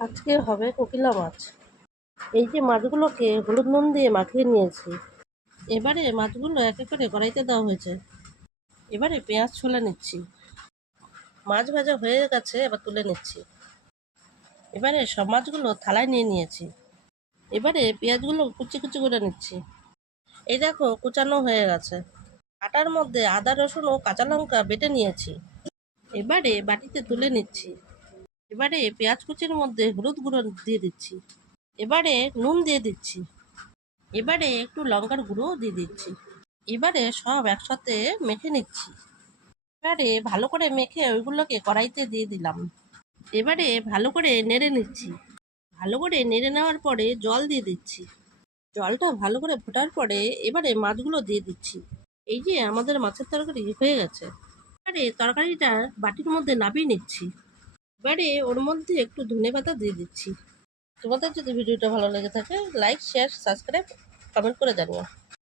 আজকে হবে কোকিলা মাছ। এই যে মাছগুলোকে হলুদ নুন দিয়ে মাখিয়ে নিয়েছি। এবারে মাছগুলো এক এক করে কড়াইতে দেওয়া হয়েছে। এবারে পেঁয়াজ ছোলে নিচ্ছি। মাছ ভাজা হয়ে গেছে, এবার তুলে নিচ্ছি। এবারে সব মাছগুলো থালায় নিয়ে নিয়েছি। এবারে পেঁয়াজগুলো কুচি কুচি করে নিচ্ছি। এই দেখো, কুচানো হয়ে গেছে। আটার মধ্যে আদা, রসুন ও কাঁচা লঙ্কা বেটে নিয়েছি। এবারে বাটিতে তুলে নিচ্ছি। এবারে পেঁয়াজ কুচির মধ্যে হলুদ গুঁড়ো দিয়ে দিচ্ছি। এবারে নুন দিয়ে দিচ্ছি। এবারে একটু লঙ্কার গুঁড়োও দিয়ে দিচ্ছি। এবারে সব একসাথে মেখে নিচ্ছি। এবারে ভালো করে মেখে ওইগুলোকে কড়াইতে দিয়ে দিলাম। এবারে ভালো করে নেড়ে নিচ্ছি। ভালো করে নেড়ে নেওয়ার পরে জল দিয়ে দিচ্ছি। জলটা ভালো করে ফোটার পরে এবারে মাছগুলো দিয়ে দিচ্ছি। এই যে আমাদের মাছের তরকারি হয়ে গেছে। এবারে তরকারিটা বাটির মধ্যে নামিয়ে নিচ্ছি। এবারে ওর মধ্যে একটু ধনে পাতা দিয়ে দিচ্ছি। তোমাদের যদি ভিডিওটা ভালো লেগে থাকে লাইক শেয়ার সাবস্ক্রাইব কমেন্ট করে জানিও।